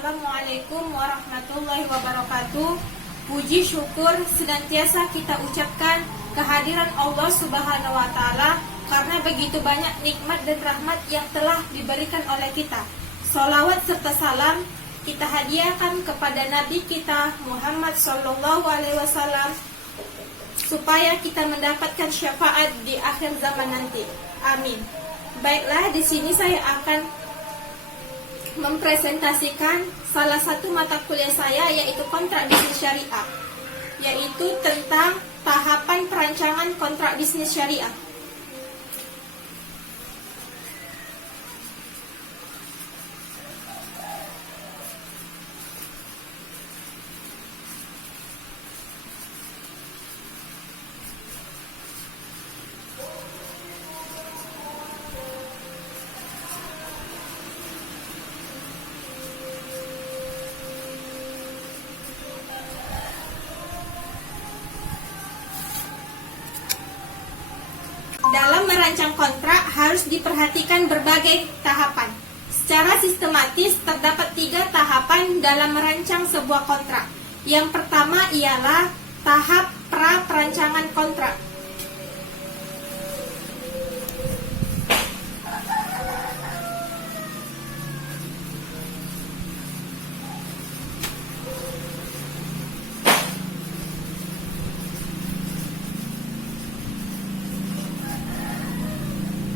Assalamualaikum warahmatullahi wabarakatuh. Puji syukur senantiasa kita ucapkan kehadiran Allah Subhanahu wa Ta'ala, karena begitu banyak nikmat dan rahmat yang telah diberikan oleh kita. Salawat serta salam kita hadiahkan kepada Nabi kita Muhammad Sallallahu Alaihi Wasallam, supaya kita mendapatkan syafaat di akhir zaman nanti. Amin. Baiklah, di sini saya akan mempresentasikan salah satu mata kuliah saya, yaitu kontrak bisnis syariah, yaitu tentang tahapan perancangan kontrak bisnis syariah. Dalam merancang kontrak harus diperhatikan berbagai tahapan. Secara sistematis terdapat 3 tahapan dalam merancang sebuah kontrak. Yang pertama ialah tahap pra-perancangan kontrak.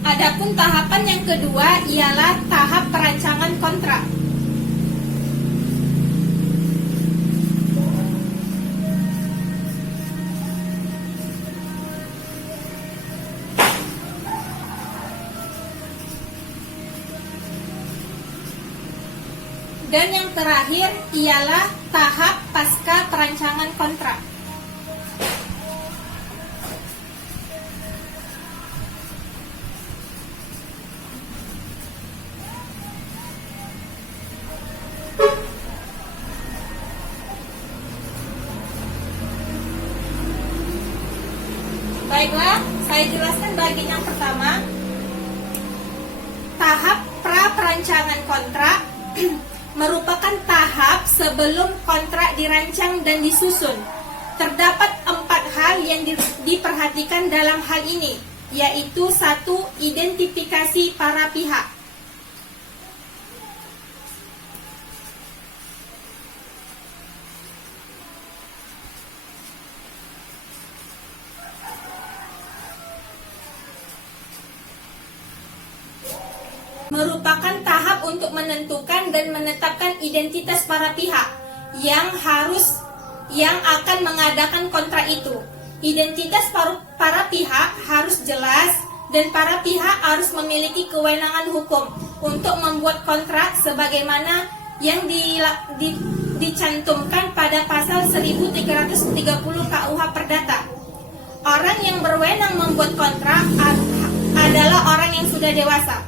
Adapun tahapan yang kedua ialah tahap perancangan kontrak. Dan yang terakhir ialah tahap pasca perancangan kontrak. Baiklah, saya jelaskan bagian yang pertama. Tahap pra-perancangan kontrak merupakan tahap sebelum kontrak dirancang dan disusun. Terdapat 4 hal yang diperhatikan dalam hal ini, yaitu 1. Identifikasi para pihak. Merupakan tahap untuk menentukan dan menetapkan identitas para pihak yang akan mengadakan kontrak itu. Identitas para pihak harus jelas dan para pihak harus memiliki kewenangan hukum untuk membuat kontrak sebagaimana yang dicantumkan pada pasal 1330 KUH Perdata. Orang yang berwenang membuat kontrak adalah orang yang sudah dewasa.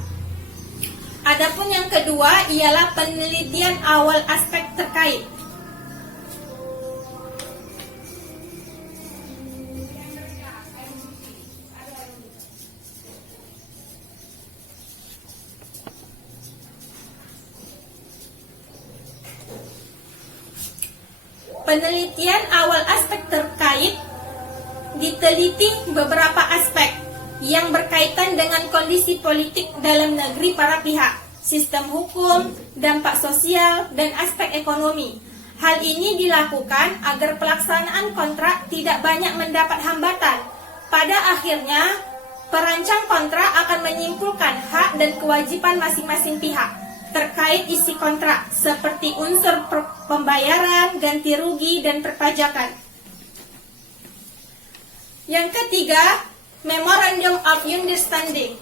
Adapun yang kedua ialah penelitian awal aspek terkait. Penelitian awal aspek terkait diteliti beberapa aspek yang berkaitan dengan kondisi politik dalam negeri para pihak, sistem hukum, dampak sosial, dan aspek ekonomi. Hal ini dilakukan agar pelaksanaan kontrak tidak banyak mendapat hambatan. Pada akhirnya, perancang kontrak akan menyimpulkan hak dan kewajiban masing-masing pihak terkait isi kontrak, seperti unsur pembayaran, ganti rugi, dan perpajakan. Yang ketiga, Memorandum of Understanding.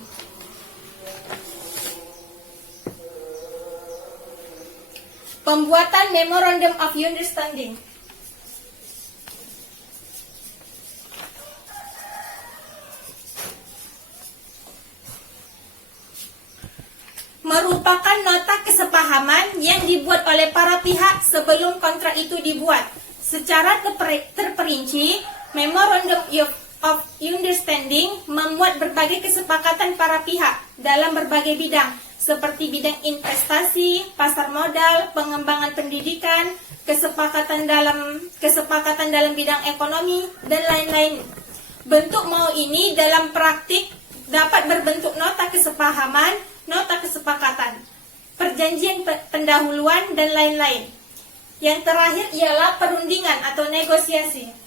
Pembuatan Memorandum of Understanding merupakan nota kesepahaman yang dibuat oleh para pihak sebelum kontrak itu dibuat. Secara terperinci, Memorandum of Understanding memuat berbagai kesepakatan para pihak dalam berbagai bidang, seperti bidang investasi, pasar modal, pengembangan pendidikan, kesepakatan dalam bidang ekonomi, dan lain-lain. Bentuk mau ini dalam praktik dapat berbentuk nota kesepahaman, nota kesepakatan, perjanjian pendahuluan, dan lain-lain. Yang terakhir ialah perundingan atau negosiasi.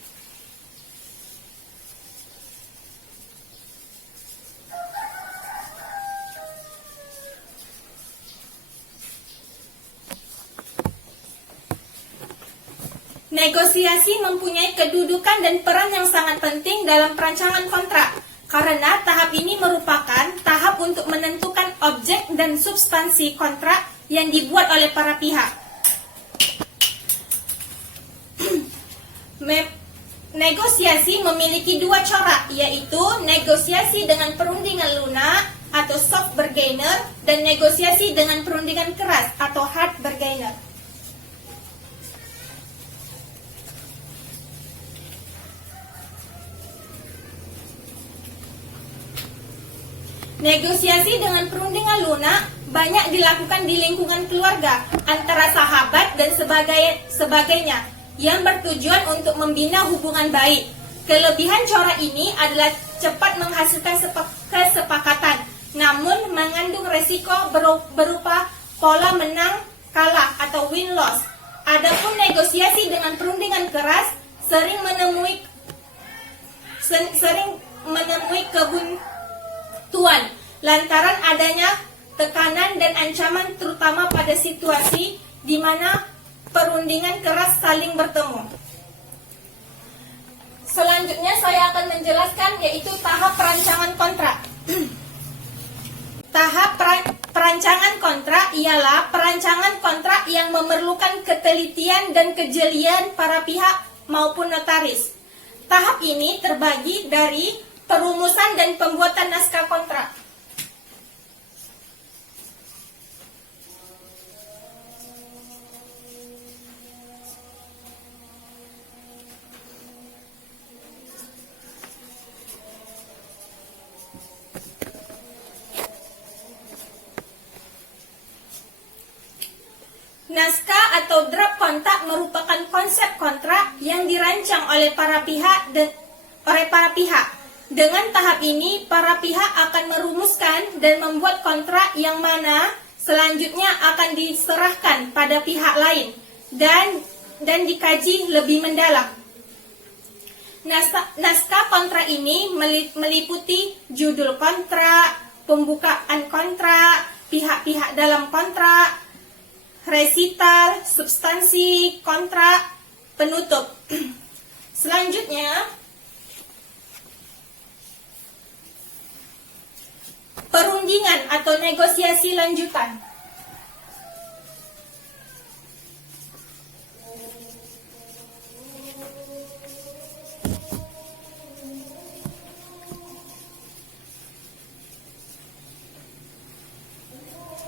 Negosiasi mempunyai kedudukan dan peran yang sangat penting dalam perancangan kontrak, karena tahap ini merupakan tahap untuk menentukan objek dan substansi kontrak yang dibuat oleh para pihak. Negosiasi memiliki dua corak, yaitu negosiasi dengan perundingan lunak atau soft bargainer dan negosiasi dengan perundingan keras atau hard bargainer. Negosiasi dengan perundingan lunak banyak dilakukan di lingkungan keluarga, antara sahabat dan sebagainya, yang bertujuan untuk membina hubungan baik. Kelebihan corak ini adalah cepat menghasilkan kesepakatan, namun mengandung resiko berupa pola menang kalah atau win-loss. Adapun negosiasi dengan perundingan keras sering menemui kebuntuan lantaran adanya tekanan dan ancaman, terutama pada situasi di mana perundingan keras saling bertemu. Selanjutnya saya akan menjelaskan yaitu tahap perancangan kontrak. Tahap perancangan kontrak ialah perancangan kontrak yang memerlukan ketelitian dan kejelian para pihak maupun notaris. Tahap ini terbagi dari perumusan dan pembuatan naskah kontrak. Naskah atau draft kontrak merupakan konsep kontrak yang dirancang oleh para pihak. Dengan tahap ini, para pihak akan merumuskan dan membuat kontrak yang mana selanjutnya akan diserahkan pada pihak lain dan dikaji lebih mendalam. Naskah kontrak ini meliputi judul kontrak, pembukaan kontrak, pihak-pihak dalam kontrak, resital, substansi kontrak, penutup. Selanjutnya, perundingan atau negosiasi lanjutan.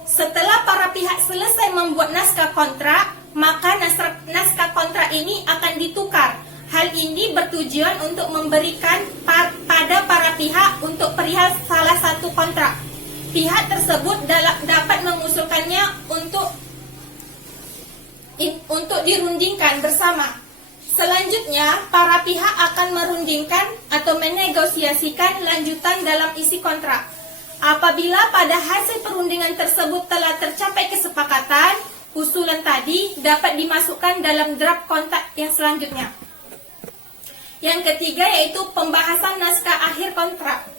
Setelah para pihak selesai membuat naskah kontrak, maka naskah kontrak ini akan ditukar. Hal ini bertujuan untuk memberikan pada para pihak untuk perihal salah satu kontrak. Pihak tersebut dapat mengusulkannya untuk dirundingkan bersama. Selanjutnya, para pihak akan merundingkan atau menegosiasikan lanjutan dalam isi kontrak. Apabila pada hasil perundingan tersebut telah tercapai kesepakatan, usulan tadi dapat dimasukkan dalam draft kontrak yang selanjutnya. Yang ketiga yaitu pembahasan naskah akhir kontrak.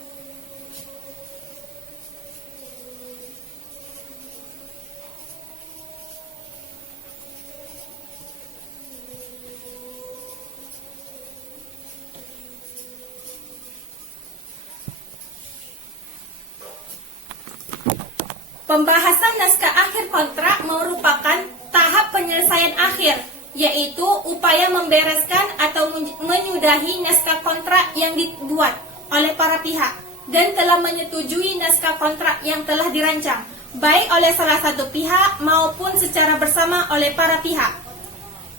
Pembahasan naskah akhir kontrak merupakan tahap penyelesaian akhir, yaitu upaya membereskan atau menyudahi naskah kontrak yang dibuat oleh para pihak dan telah menyetujui naskah kontrak yang telah dirancang, baik oleh salah satu pihak maupun secara bersama oleh para pihak.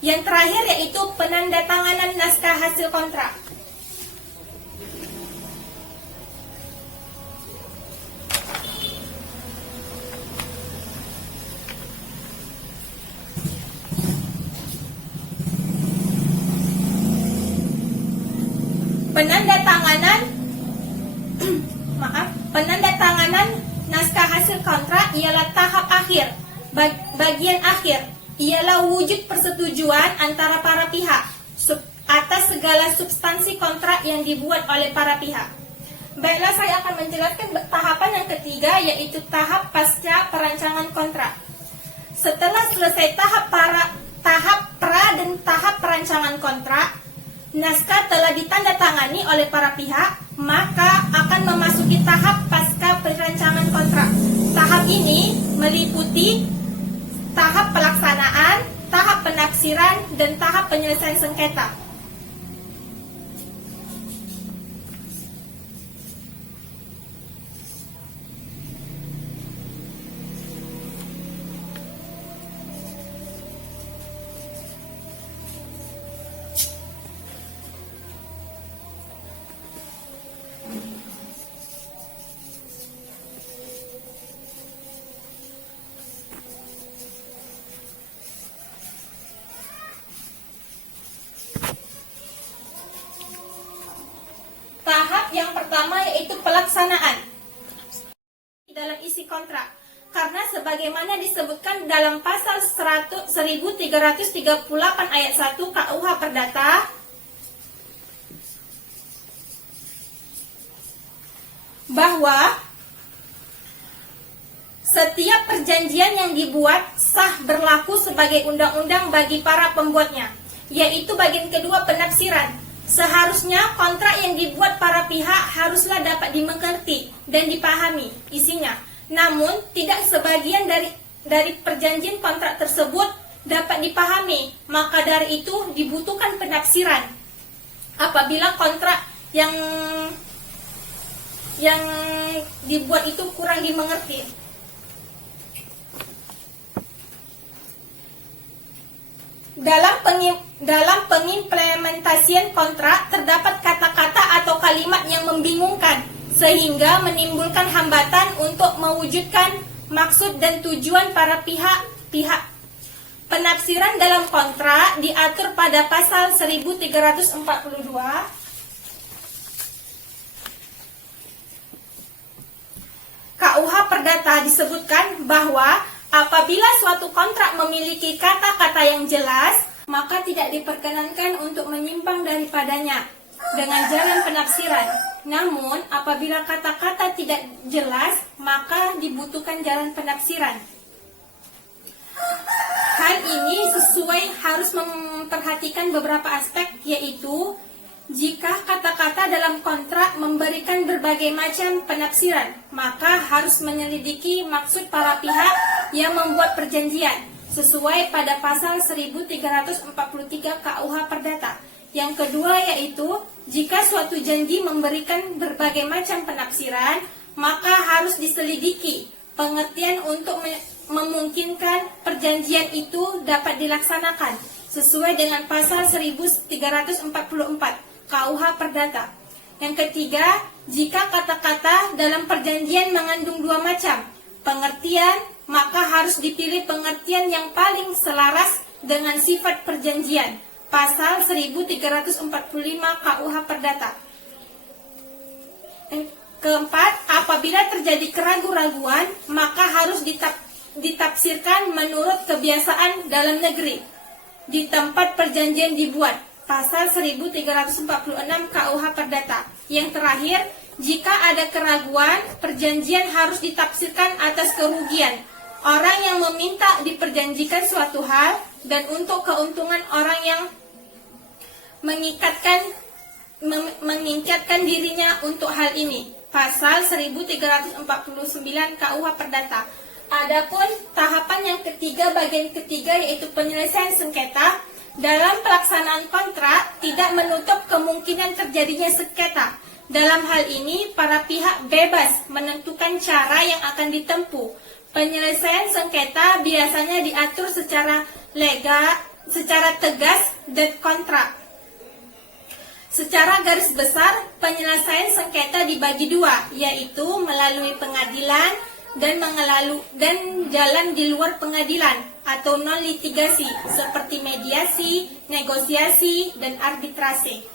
Yang terakhir yaitu penandatanganan naskah hasil kontrak. Penandatanganan naskah hasil kontrak ialah tahap akhir. Bagian akhir ialah wujud persetujuan antara para pihak atas segala substansi kontrak yang dibuat oleh para pihak. Baiklah, saya akan menjelaskan tahapan yang ketiga, yaitu tahap pasca perancangan kontrak. Setelah selesai tahap pra dan tahap perancangan kontrak, naskah telah ditandatangani oleh para pihak, maka akan memasuki tahap pasca perancangan kontrak. Tahap ini meliputi tahap pelaksanaan, tahap penafsiran, dan tahap penyelesaian sengketa. Tahap yang pertama yaitu pelaksanaan dalam isi kontrak. Karena sebagaimana disebutkan dalam pasal 1338 ayat 1 KUH Perdata, bahwa setiap perjanjian yang dibuat sah berlaku sebagai undang-undang bagi para pembuatnya, yaitu bagian kedua penafsiran. Seharusnya kontrak yang dibuat para pihak haruslah dapat dimengerti dan dipahami isinya. Namun tidak sebagian dari perjanjian kontrak tersebut dapat dipahami, maka dari itu dibutuhkan penafsiran. Apabila kontrak yang dibuat itu kurang dimengerti. Dalam pengimplementasian kontrak terdapat kata-kata atau kalimat yang membingungkan sehingga menimbulkan hambatan untuk mewujudkan maksud dan tujuan para pihak. Penafsiran dalam kontrak diatur pada pasal 1342 KUH Perdata. Disebutkan bahwa apabila suatu kontrak memiliki kata-kata yang jelas, maka tidak diperkenankan untuk menyimpang daripadanya dengan jalan penafsiran. Namun, apabila kata-kata tidak jelas, maka dibutuhkan jalan penafsiran. Hal ini harus memperhatikan beberapa aspek, yaitu jika kata-kata dalam kontrak memberikan berbagai macam penafsiran, maka harus menyelidiki maksud para pihak yang membuat perjanjian sesuai pada pasal 1343 KUH Perdata. Yang kedua yaitu jika suatu janji memberikan berbagai macam penafsiran, maka harus diselidiki pengertian untuk memungkinkan perjanjian itu dapat dilaksanakan sesuai dengan pasal 1344 KUH Perdata. Yang ketiga, jika kata-kata dalam perjanjian mengandung dua macam pengertian, maka harus dipilih pengertian yang paling selaras dengan sifat perjanjian. Pasal 1345 KUH Perdata. Yang keempat, apabila terjadi keraguan-raguan, maka harus ditafsirkan menurut kebiasaan dalam negeri di tempat perjanjian dibuat. Pasal 1346 KUH Perdata. Yang terakhir, jika ada keraguan, perjanjian harus ditafsirkan atas kerugian orang yang meminta diperjanjikan suatu hal dan untuk keuntungan orang yang mengikatkan dirinya untuk hal ini. Pasal 1349 KUH Perdata. Adapun tahapan yang ketiga, bagian ketiga, yaitu penyelesaian sengketa. Dalam pelaksanaan kontrak tidak menutup kemungkinan terjadinya sengketa. Dalam hal ini, para pihak bebas menentukan cara yang akan ditempuh. Penyelesaian sengketa biasanya diatur secara tegas dan kontrak. Secara garis besar, penyelesaian sengketa dibagi dua, yaitu melalui pengadilan dan jalan di luar pengadilan atau non litigasi seperti mediasi, negosiasi, dan arbitrase.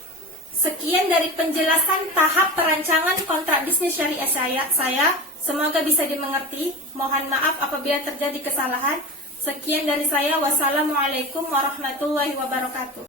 Sekian dari penjelasan tahap perancangan kontrak bisnis syariah saya. Semoga bisa dimengerti. Mohon maaf apabila terjadi kesalahan. Sekian dari saya. Wassalamualaikum warahmatullahi wabarakatuh.